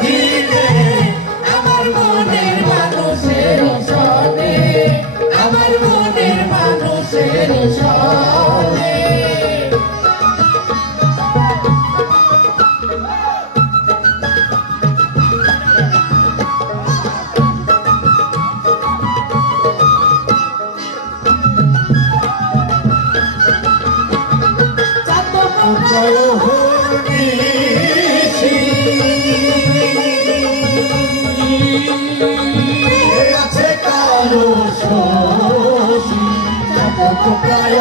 দিনে আমার মনের মানুষের সনে, আমার মনের মানুষের সনে। আছে কালো শশী প্রায়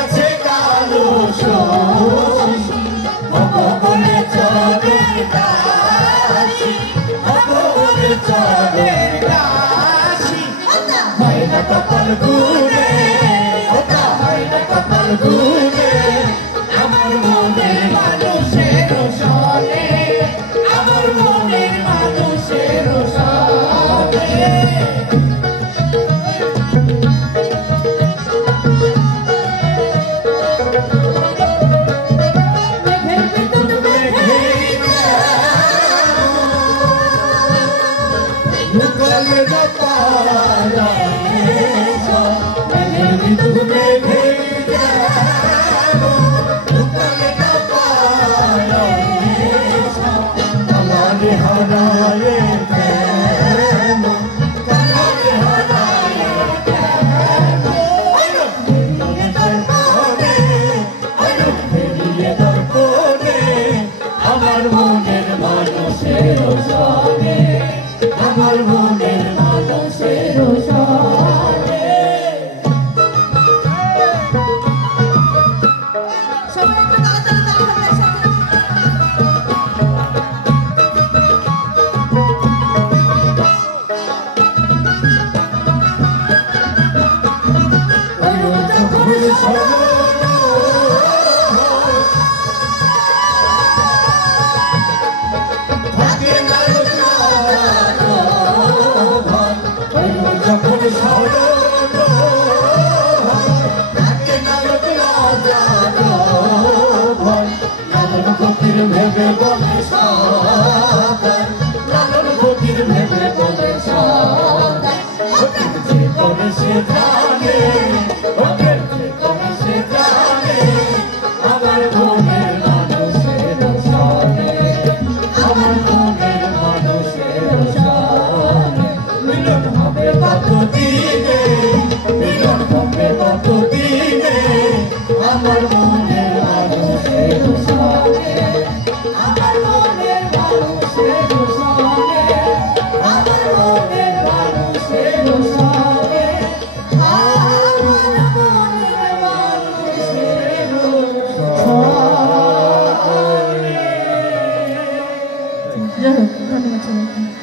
আছে কালো শশী বলে চলে দাসী, বলে চলে দাসী। হয় না কপাল গুনে, ওটা হয় না কপাল গুনে আমার মনের মানুষের সনে, আমার মনের মানুষের সনে। মুখলে পারা তুমি আমারে হারায়ে কেন, আমারে হারায়ে কেন। আমার মনের মানুষের সনে, আমার মনের মানুষের সনে। ভেবে বলে সাদার, লালন ফকির ভেবে বলে সাদার। যে করে সে জানে, যে করে সে জানে আমার মনের মানুষের সনে, আমার মনের মানুষের সনে। মিলন হবে কত দিনে, মিলন হবে কত দিনে আমার মনের মানুষের সনে, আমার মনের মানুষের সনে, আমার মনের মানুষের সনে, আমার মনের মানুষের সনে। ধন্যবাদ।